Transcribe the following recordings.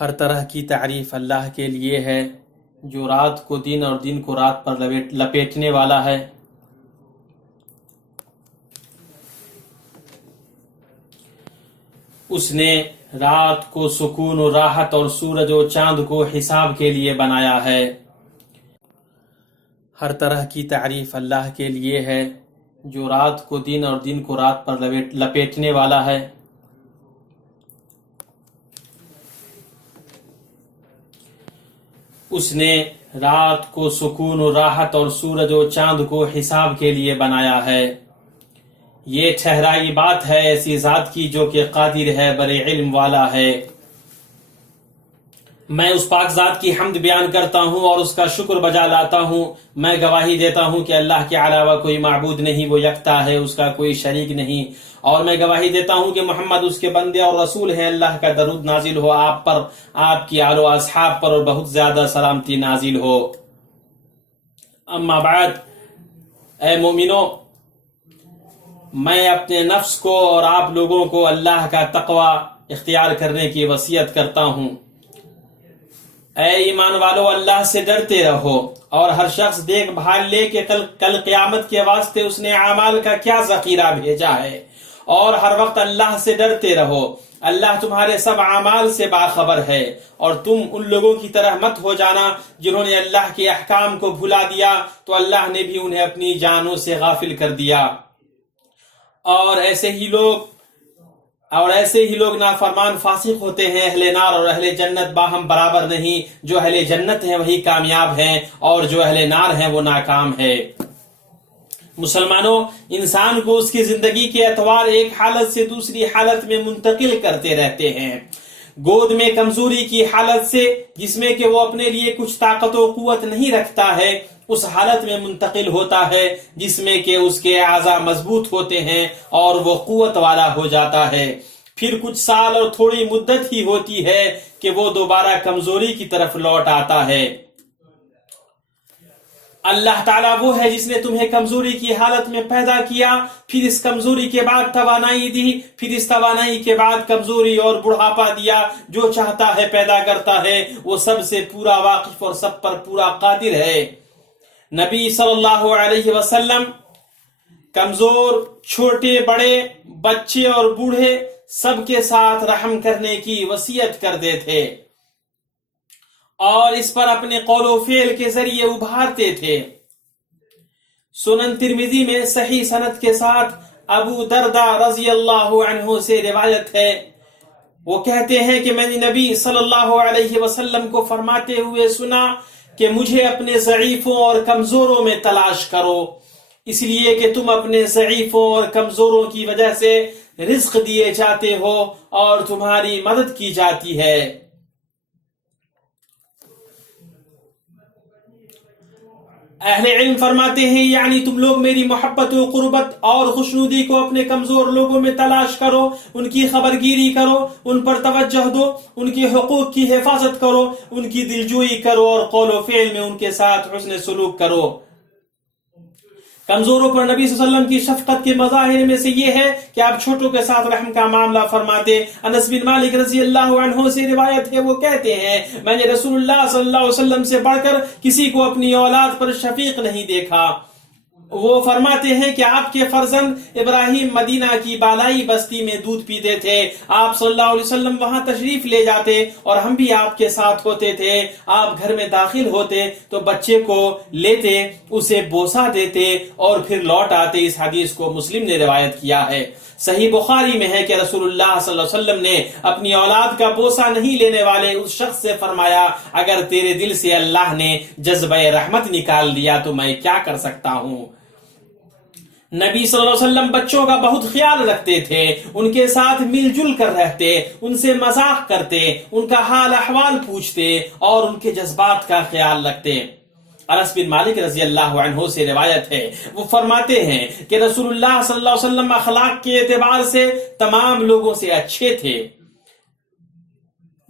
ہر طرح کی تعریف اللہ کے لیے ہے جو رات کو دن اور دن کو رات پر لپیٹنے والا ہے۔ اس نے رات کو سکون و راحت اور سورج و چاند کو حساب کے لیے بنایا ہے۔ ہر طرح کی تعریف اللہ کے لیے ہے جو رات کو دن اور دن کو رات پر لپیٹنے والا ہے۔ اس نے رات کو سکون و راحت اور سورج و چاند کو حساب کے لیے بنایا ہے۔ یہ ٹھہرائی بات ہے ایسی ذات کی جو کہ قادر ہے، بڑے علم والا ہے۔ میں اس پاک ذات کی حمد بیان کرتا ہوں اور اس کا شکر بجا لاتا ہوں۔ میں گواہی دیتا ہوں کہ اللہ کے علاوہ کوئی معبود نہیں، وہ یکتا ہے، اس کا کوئی شریک نہیں، اور میں گواہی دیتا ہوں کہ محمد اس کے بندے اور رسول ہیں۔ اللہ کا درود نازل ہو آپ پر، آپ کی آل و اصحاب پر، اور بہت زیادہ سلامتی نازل ہو۔ اما بعد، اے مومنو، میں اپنے نفس کو اور آپ لوگوں کو اللہ کا تقوی اختیار کرنے کی وصیت کرتا ہوں۔ اے ایمان والو، اللہ سے ڈرتے رہو اور ہر شخص دیکھ بھال لے کہ کل قیامت کے واسطے اس نے اعمال کا کیا ذخیرہ بھیجا ہے، اور ہر وقت اللہ سے ڈرتے رہو۔ اللہ تمہارے سب اعمال سے باخبر ہے، اور تم ان لوگوں کی طرح مت ہو جانا جنہوں نے اللہ کے احکام کو بھلا دیا تو اللہ نے بھی انہیں اپنی جانوں سے غافل کر دیا۔ اور ایسے ہی لوگ نافرمان فاسق ہوتے ہیں۔ اہل نار اور اہل جنت باہم برابر نہیں، جو اہل جنت ہیں وہی کامیاب ہیں اور جو اہل نار ہیں وہ ناکام ہے۔ مسلمانوں، انسان کو اس کی زندگی کے اطوار ایک حالت سے دوسری حالت میں منتقل کرتے رہتے ہیں۔ گود میں کمزوری کی حالت سے، جس میں کہ وہ اپنے لیے کچھ طاقت و قوت نہیں رکھتا ہے، اس حالت میں منتقل ہوتا ہے جس میں کہ اس کے اعضاء مضبوط ہوتے ہیں اور وہ قوت والا ہو جاتا ہے۔ پھر کچھ سال اور تھوڑی مدت ہی ہوتی ہے کہ وہ دوبارہ کمزوری کی طرف لوٹ آتا ہے۔ اللہ تعالیٰ وہ ہے جس نے تمہیں کمزوری کی حالت میں پیدا کیا، پھر اس کمزوری کے بعد توانائی دی، پھر اس توانائی کے بعد کمزوری اور بڑھاپا دیا۔ جو چاہتا ہے پیدا کرتا ہے، وہ سب سے پورا واقف اور سب پر پورا قادر ہے۔ نبی صلی اللہ علیہ وسلم کمزور، چھوٹے بڑے، بچے اور بوڑھے سب کے ساتھ رحم کرنے کی وصیت کرتے تھے، اور اس پر اپنے قول و فعل کے ذریعے ابھارتے تھے۔ سنن ترمذی میں صحیح سند کے ساتھ ابو دردہ رضی اللہ عنہ سے روایت ہے، وہ کہتے ہیں کہ میں نے نبی صلی اللہ علیہ وسلم کو فرماتے ہوئے سنا کہ مجھے اپنے ضعیفوں اور کمزوروں میں تلاش کرو، اس لیے کہ تم اپنے ضعیفوں اور کمزوروں کی وجہ سے رزق دیے جاتے ہو اور تمہاری مدد کی جاتی ہے۔ اہل علم فرماتے ہیں، یعنی تم لوگ میری محبت و قربت اور خوشنودی کو اپنے کمزور لوگوں میں تلاش کرو، ان کی خبرگیری کرو، ان پر توجہ دو، ان کے حقوق کی حفاظت کرو، ان کی دلجوئی کرو اور قول و فعل میں ان کے ساتھ حسن سلوک کرو۔ کمزوروں پر نبی صلی اللہ علیہ وسلم کی شفقت کے مظاہر میں سے یہ ہے کہ آپ چھوٹوں کے ساتھ رحم کا معاملہ فرماتے۔ انس بن مالک رضی اللہ عنہ سے روایت ہے، وہ کہتے ہیں میں نے رسول اللہ صلی اللہ علیہ وسلم سے بڑھ کر کسی کو اپنی اولاد پر شفیق نہیں دیکھا۔ وہ فرماتے ہیں کہ آپ کے فرزند ابراہیم مدینہ کی بالائی بستی میں دودھ پیتے تھے، آپ صلی اللہ علیہ وسلم وہاں تشریف لے جاتے اور ہم بھی آپ کے ساتھ ہوتے تھے۔ آپ گھر میں داخل ہوتے تو بچے کو لیتے، اسے بوسہ دیتے اور پھر لوٹ آتے۔ اس حدیث کو مسلم نے روایت کیا ہے۔ صحیح بخاری میں ہے کہ رسول اللہ صلی اللہ علیہ وسلم نے اپنی اولاد کا بوسہ نہیں لینے والے اس شخص سے فرمایا، اگر تیرے دل سے اللہ نے جذبہ رحمت نکال دیا تو میں کیا کر سکتا ہوں۔ نبی صلی اللہ علیہ وسلم بچوں کا بہت خیال رکھتے تھے، ان کے ساتھ مل جل کر رہتے، ان سے مذاق کرتے، ان کا حال احوال پوچھتے اور ان کے جذبات کا خیال رکھتے۔ انس بن مالک رضی اللہ عنہ سے روایت ہے، وہ فرماتے ہیں کہ رسول اللہ صلی اللہ علیہ وسلم اخلاق کے اعتبار سے تمام لوگوں سے اچھے تھے۔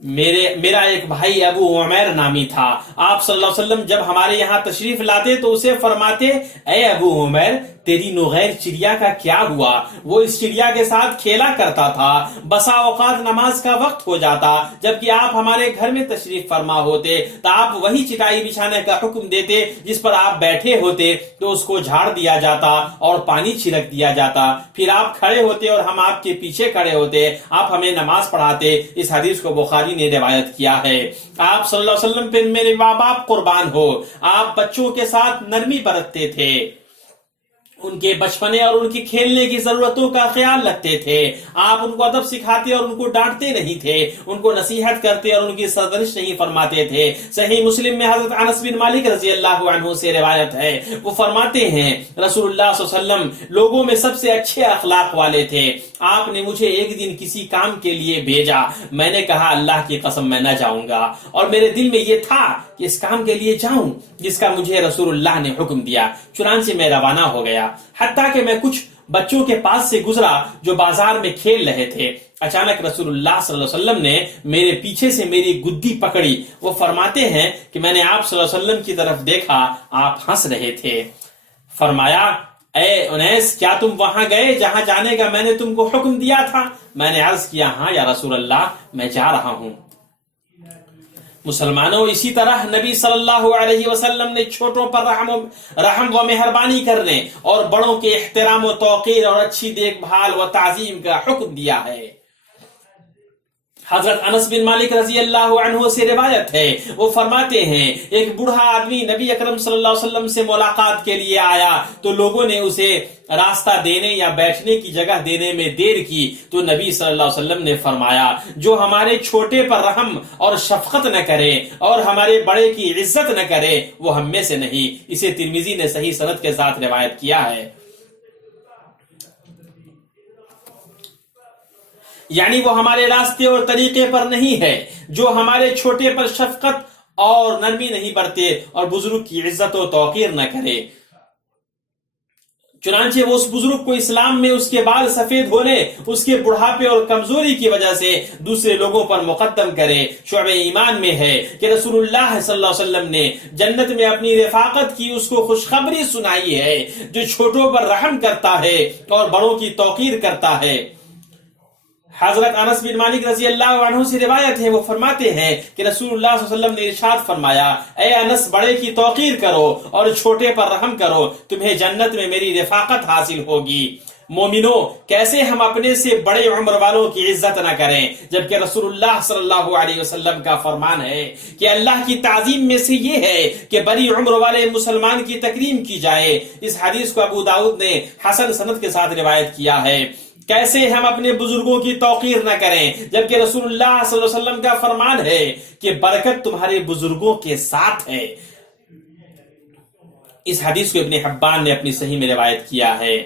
میرا ایک بھائی ابو عمیر نامی تھا، آپ صلی اللہ علیہ وسلم جب ہمارے یہاں تشریف لاتے تو اسے فرماتے، اے ابو عمیر تیری نوغیر چڑیا کا کیا ہوا؟ وہ اس چڑیا کے ساتھ کھیلا کرتا تھا، بسا اوقات نماز کا وقت ہو جاتا، جبکہ آپ ہمارے گھر میں تشریف فرما ہوتے تو آپ وہی چٹائی بچھانے کا حکم دیتے جس پر آپ بیٹھے ہوتے، تو اس کو جھاڑ دیا جاتا اور پانی چھڑک دیا جاتا، پھر آپ کھڑے ہوتے اور ہم آپ کے پیچھے کھڑے ہوتے، آپ ہمیں نماز پڑھاتے۔ اس حدیث کو بخاری نے روایت کیا ہے۔ آپ صلی اللہ علیہ وسلم پہ میرے ماں باپ قربان ہو، آپ بچوں کے ساتھ نرمی برتتے تھے، ان کے بچپنے اور ان کی کھیلنے کی ضرورتوں کا خیال رکھتے تھے، آپ ان کو ادب سکھاتے اور ان کو ڈانٹتے نہیں تھے، ان کو نصیحت کرتے اور ان کی سرزنش نہیں فرماتے تھے۔ صحیح مسلم میں حضرت انس بن مالک رضی اللہ عنہ سے روایت ہے، وہ فرماتے ہیں رسول اللہ صلی اللہ علیہ وسلم لوگوں میں سب سے اچھے اخلاق والے تھے۔ آپ نے مجھے ایک دن کسی کام کے لیے بھیجا، میں نے کہا اللہ کی قسم میں نہ جاؤں گا، اور میرے دل میں یہ تھا کہ اس کام کے لیے جاؤں جس کا مجھے رسول اللہ نے حکم دیا، چنانچہ میں روانہ ہو گیا، حتیٰ کہ میں کچھ بچوں کے پاس سے گزرا جو بازار میں کھیل رہے تھے۔ اچانک رسول اللہ صلی اللہ علیہ وسلم نے میرے پیچھے سے میری گدی پکڑی۔ وہ فرماتے ہیں کہ میں نے آپ صلی اللہ علیہ وسلم کی طرف دیکھا، آپ ہنس رہے تھے۔ فرمایا اے انیس، کیا تم وہاں گئے جہاں جانے کا میں نے تم کو حکم دیا تھا؟ میں نے عرض کیا ہاں یا رسول اللہ، میں جا رہا ہوں۔ مسلمانوں، اسی طرح نبی صلی اللہ علیہ وسلم نے چھوٹوں پر رحم و مہربانی کرنے اور بڑوں کے احترام و توقیر اور اچھی دیکھ بھال و تعظیم کا حکم دیا ہے۔ حضرت انس بن مالک رضی اللہ عنہ سے روایت ہے، وہ فرماتے ہیں ایک بوڑھا آدمی نبی اکرم صلی اللہ علیہ وسلم سے ملاقات کے لیے آیا تو لوگوں نے اسے راستہ دینے یا بیٹھنے کی جگہ دینے میں دیر کی، تو نبی صلی اللہ علیہ وسلم نے فرمایا جو ہمارے چھوٹے پر رحم اور شفقت نہ کرے اور ہمارے بڑے کی عزت نہ کرے وہ ہم میں سے نہیں۔ اسے ترمذی نے صحیح سند کے ساتھ روایت کیا ہے۔ یعنی وہ ہمارے راستے اور طریقے پر نہیں ہے، جو ہمارے چھوٹے پر شفقت اور نرمی نہیں برتے اور بزرگ کی عزت و توقیر نہ کرے۔ چنانچہ وہ اس بزرگ کو اسلام میں اس کے بال سفید ہونے، اس کے بڑھاپے اور کمزوری کی وجہ سے دوسرے لوگوں پر مقدم کرے۔ شعبہ ایمان میں ہے کہ رسول اللہ صلی اللہ علیہ وسلم نے جنت میں اپنی رفاقت کی اس کو خوشخبری سنائی ہے جو چھوٹوں پر رحم کرتا ہے اور بڑوں کی توقیر کرتا ہے۔ حضرت انس بن مالک رضی اللہ عنہ سے روایت ہے، وہ فرماتے ہیں کہ رسول اللہ صلی اللہ علیہ وسلم نے ارشاد فرمایا اے انس، بڑے کی توقیر کرو اور چھوٹے پر رحم کرو، تمہیں جنت میں میری رفاقت حاصل ہوگی۔ مومنو، کیسے ہم اپنے سے بڑے عمر والوں کی عزت نہ کریں، جبکہ رسول اللہ صلی اللہ علیہ وسلم کا فرمان ہے کہ اللہ کی تعظیم میں سے یہ ہے کہ بڑی عمر والے مسلمان کی تکریم کی جائے۔ اس حدیث کو ابو داؤد نے حسن سند کے ساتھ روایت کیا ہے۔ کیسے ہم اپنے بزرگوں کی توقیر نہ کریں، جبکہ رسول اللہ صلی اللہ علیہ وسلم کا فرمان ہے کہ برکت تمہارے بزرگوں کے ساتھ ہے۔ اس حدیث کو ابن حبان نے اپنی صحیح میں روایت کیا ہے۔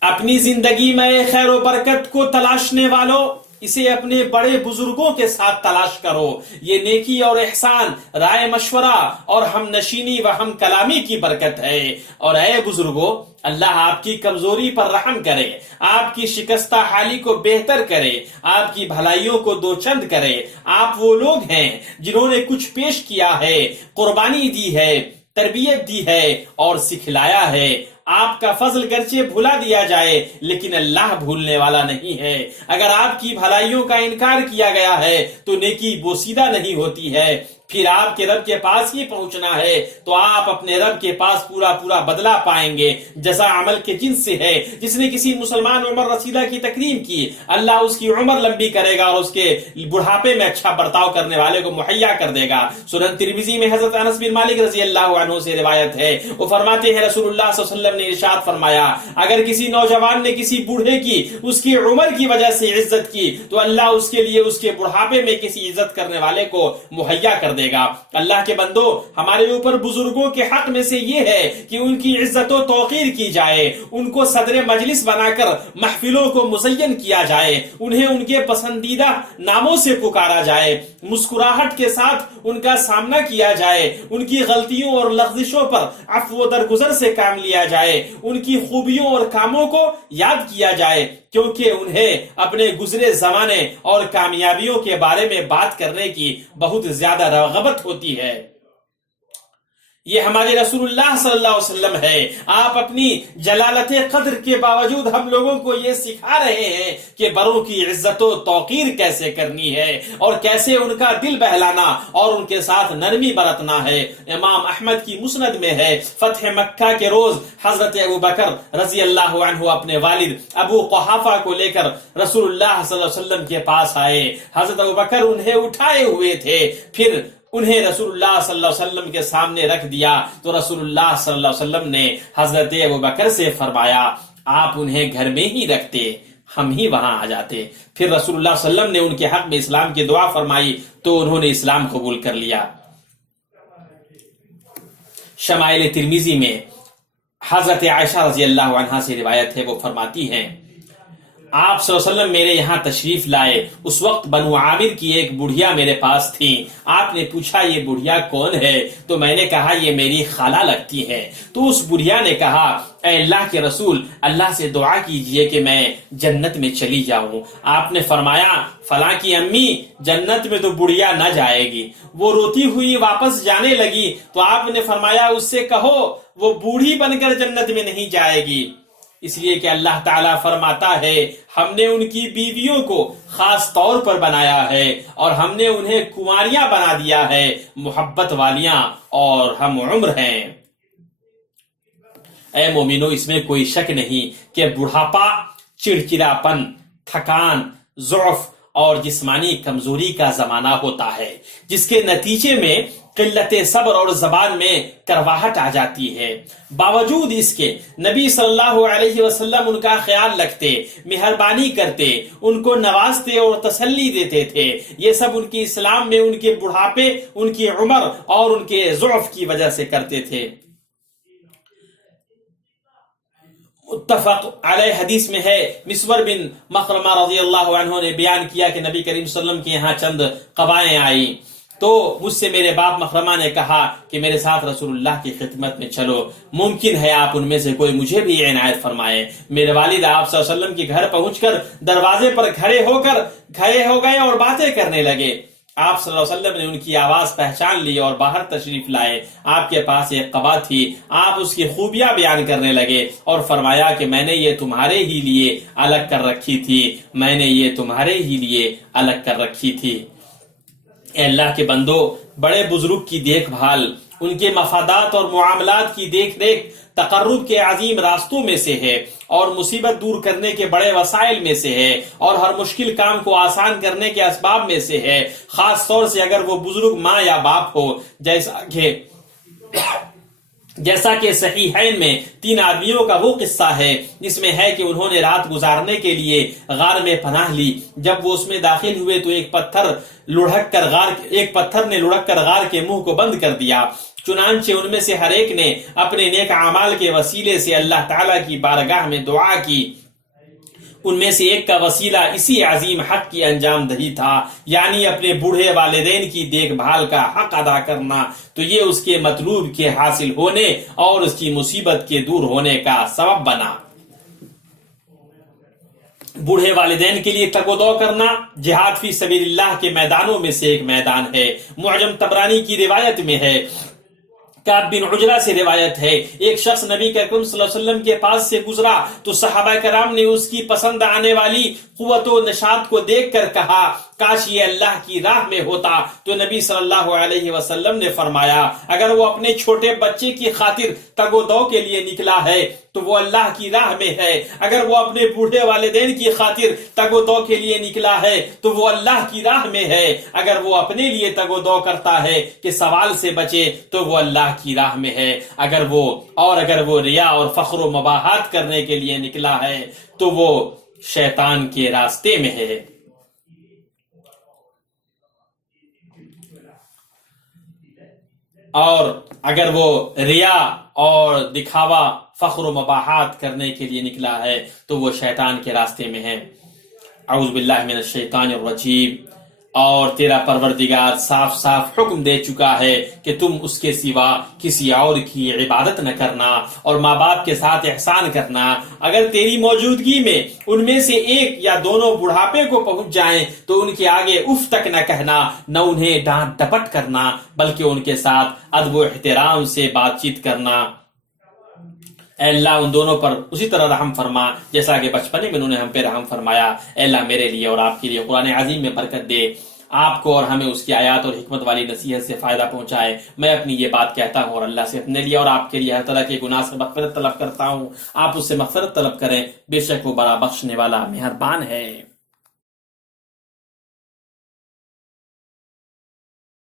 اپنی زندگی میں خیر و برکت کو تلاشنے والوں، اسے اپنے بڑے بزرگوں کے ساتھ تلاش کرو۔ یہ نیکی اور احسان، رائے مشورہ اور ہم نشینی و ہم کلامی کی برکت ہے۔ اور اے بزرگوں، اللہ آپ کی کمزوری پر رحم کرے، آپ کی شکستہ حالی کو بہتر کرے، آپ کی بھلائیوں کو دو چند کرے۔ آپ وہ لوگ ہیں جنہوں نے کچھ پیش کیا ہے، قربانی دی ہے، تربیت دی ہے اور سکھلایا ہے۔ آپ کا فضل گرچہ بھلا دیا جائے لیکن اللہ بھولنے والا نہیں ہے۔ اگر آپ کی بھلائیوں کا انکار کیا گیا ہے تو نیکی بوسیدہ نہیں ہوتی ہے۔ پھر آپ کے رب کے پاس ہی پہنچنا ہے تو آپ اپنے رب کے پاس پورا پورا بدلہ پائیں گے۔ جزا عمل کے جنس سے ہے۔ جس نے کسی مسلمان عمر رسیدہ کی تکریم کی، اللہ اس کی عمر لمبی کرے گا اور اس کے بڑھاپے میں اچھا برتاؤ کرنے والے کو مہیا کر دے گا۔ سنن ترمذی میں حضرت انس بن مالک رضی اللہ عنہ سے روایت ہے، وہ فرماتے ہیں رسول اللہ صلی اللہ علیہ وسلم نے ارشاد فرمایا اگر کسی نوجوان نے کسی بوڑھے کی اس کی عمر کی وجہ سے عزت کی تو اللہ اس کے لیے اس کے بڑھاپے میں کسی عزت کرنے والے کو مہیا کر دے گا۔ اللہ کے بندو، ہمارے اوپر بزرگوں کے حق میں سے یہ ہے کہ ان کی عزت و توقیر کی جائے، ان کو صدر مجلس بنا کر محفلوں کو مزین کیا جائے، انہیں ان کے پسندیدہ ناموں سے پکارا جائے، مسکراہٹ کے ساتھ ان کا سامنا کیا جائے، ان کی غلطیوں اور لغزشوں پر عفو و درگزر سے کام لیا جائے، ان کی خوبیوں اور کاموں کو یاد کیا جائے، کیونکہ انہیں اپنے گزرے زمانے اور کامیابیوں کے بارے میں بات کرنے کی بہت زیادہ رغبت ہوتی ہے۔ یہ ہمارے رسول اللہ صلی اللہ علیہ وسلم ہے. آپ اپنی جلالت قدر کے باوجود ہم لوگوں کو یہ سکھا رہے ہیں کہ بڑوں کی عزت و توقیر کیسے کرنی ہے اور کیسے ان کا دل بہلانا اور ان کے ساتھ نرمی برتنا ہے. امام احمد کی مسند میں ہے فتح مکہ کے روز حضرت ابو بکر رضی اللہ عنہ اپنے والد ابو قحافہ کو لے کر رسول اللہ صلی اللہ علیہ وسلم کے پاس آئے. حضرت ابو بکر انہیں اٹھائے ہوئے تھے، پھر انہیں رسول اللہ صلی اللہ علیہ وسلم کے سامنے رکھ دیا تو رسول اللہ صلی اللہ علیہ وسلم نے حضرت ابو بکر سے فرمایا آپ انہیں گھر میں ہی رکھتے، ہم ہی وہاں آ جاتے. پھر رسول اللہ صلی اللہ علیہ وسلم نے ان کے حق میں اسلام کی دعا فرمائی تو انہوں نے اسلام قبول کر لیا. شمائل ترمذی میں حضرت عائشہ رضی اللہ عنہا سے روایت ہے، وہ فرماتی ہیں آپ صلی اللہ علیہ وسلم میرے یہاں تشریف لائے. اس وقت بنو عامر کی ایک بڑھیا میرے پاس تھی. آپ نے پوچھا یہ بڑھیا کون ہے؟ تو میں نے کہا یہ میری خالہ لگتی ہے. تو اس بڑھیا نے کہا اے اللہ کے رسول، اللہ سے دعا کیجئے کہ میں جنت میں چلی جاؤں. آپ نے فرمایا فلاں کی امی جنت میں تو بڑھیا نہ جائے گی. وہ روتی ہوئی واپس جانے لگی تو آپ نے فرمایا اس سے کہو وہ بوڑھی بن کر جنت میں نہیں جائے گی، اس لیے کہ اللہ تعالیٰ فرماتا ہے ہم نے ان کی بیویوں کو خاص طور پر بنایا ہے اور ہم نے انہیں کنواریاں بنا دیا ہے، محبت والیاں اور ہم عمر ہیں. اے مومنو، اس میں کوئی شک نہیں کہ بڑھاپا چڑچڑاپن، تھکان، ضعف اور جسمانی کمزوری کا زمانہ ہوتا ہے، جس کے نتیجے میں قلت صبر اور زبان میں کرواہٹ آ جاتی ہے. باوجود اس کے نبی صلی اللہ علیہ وسلم ان کا خیال رکھتے، مہربانی کرتے، ان کو نوازتے اور تسلی دیتے تھے. یہ سب ان کی اسلام میں ان کے بڑھاپے، ان کی عمر اور ان کے ضعف کی وجہ سے کرتے تھے. متفق علیہ حدیث میں ہے، مسور بن مخرمہ رضی اللہ عنہ نے بیان کیا کہ نبی کریم صلی اللہ علیہ وسلم کے یہاں چند قبائیں آئیں تو مجھ سے میرے باپ مخرمہ نے کہا کہ میرے ساتھ رسول اللہ کی خدمت میں چلو، ممکن ہے آپ ان میں سے کوئی مجھے بھی عنایت فرمائے. میرے والد آپ صلی اللہ علیہ وسلم کے گھر پہنچ کر دروازے پر کھڑے ہو گئے اور باتیں کرنے لگے. آپ صلی اللہ علیہ وسلم نے ان کی آواز پہچان لی اور باہر تشریف لائے. آپ کے پاس ایک قبا تھی، آپ اس کی خوبیاں بیان کرنے لگے اور فرمایا کہ میں نے یہ تمہارے ہی لیے الگ کر رکھی تھی، میں نے یہ تمہارے ہی لیے الگ کر رکھی تھی. اے اللہ کے بندو، بڑے بزرگ کی دیکھ بھال، ان کے مفادات اور معاملات کی دیکھ ریکھ تقرب کے عظیم راستوں میں سے ہے اور مصیبت دور کرنے کے بڑے وسائل میں سے ہے اور ہر مشکل کام کو آسان کرنے کے اسباب میں سے ہے، خاص طور سے اگر وہ بزرگ ماں یا باپ ہو. جیسا کہ صحیحین میں 3 آدمیوں کا وہ قصہ ہے جس میں ہے کہ انہوں نے رات گزارنے کے لیے غار میں پناہ لی. جب وہ اس میں داخل ہوئے تو ایک پتھر نے لڑک کر غار کے منہ کو بند کر دیا. چنانچہ ان میں سے ہر ایک نے اپنے نیک اعمال کے وسیلے سے اللہ تعالیٰ کی بارگاہ میں دعا کی. ان میں سے ایک کا وسیلہ اسی عظیم حق کی انجام دہی تھا، یعنی اپنے بوڑھے والدین کی دیکھ بھال کا حق ادا کرنا. تو یہ اس کے مطلوب کے حاصل ہونے اور اس کی مصیبت کے دور ہونے کا سبب بنا. بوڑھے والدین کے لیے تگ و دو کرنا جہاد فی سبیل اللہ کے میدانوں میں سے ایک میدان ہے. معجم طبرانی کی روایت میں ہے، کعب بن عجرہ سے روایت ہے، ایک شخص نبی اکرم صلی اللہ علیہ وسلم کے پاس سے گزرا تو صحابہ کرام نے اس کی پسند آنے والی قوت و نشاط کو دیکھ کر کہا کاش یہ اللہ کی راہ میں ہوتا. تو نبی صلی اللہ علیہ وسلم نے فرمایا اگر وہ اپنے چھوٹے بچے کی خاطر تگ و دو کے لیے نکلا ہے تو وہ اللہ کی راہ میں ہے، اگر وہ اپنے بوڑھے والدین کی خاطر تگ و دو کے لیے نکلا ہے تو وہ اللہ کی راہ میں ہے، اگر وہ اپنے لیے تگ و دو کرتا ہے کہ سوال سے بچے تو وہ اللہ کی راہ میں ہے، اگر وہ ریا اور فخر و مباحات کرنے کے لیے نکلا ہے تو وہ شیطان کے راستے میں ہے. اور اگر وہ ریا اور دکھاوا، فخر و مباحات کرنے کے لیے نکلا ہے تو وہ شیطان کے راستے میں ہے. اعوذ باللہ من الشیطان الرجیم. اور تیرا پروردگار صاف صاف حکم دے چکا ہے کہ تم اس کے سوا کسی اور کی عبادت نہ کرنا اور ماں باپ کے ساتھ احسان کرنا۔ اگر تیری موجودگی میں ان میں سے ایک یا دونوں بڑھاپے کو پہنچ جائیں تو ان کے آگے اف تک نہ کہنا، نہ انہیں ڈانٹ ڈپٹ کرنا، بلکہ ان کے ساتھ ادب و احترام سے بات چیت کرنا۔ اے اللہ ان دونوں پر اسی طرح رحم فرما جیسا کہ بچپنے میں انہوں نے ہم پہ رحم فرمایا۔ اے اللہ میرے لیے اور آپ کے لیے قرآن عظیم میں برکت دے، آپ کو اور ہمیں اس کی آیات اور حکمت والی نصیحت سے فائدہ پہنچائے۔ میں اپنی یہ بات کہتا ہوں اور اللہ سے اپنے لیے اور آپ کے لیے ہر طرح کے گناہ سے مغفرت طلب کرتا ہوں۔ آپ اس سے مغفرت طلب کریں، بے شک وہ بڑا بخشنے والا مہربان ہے۔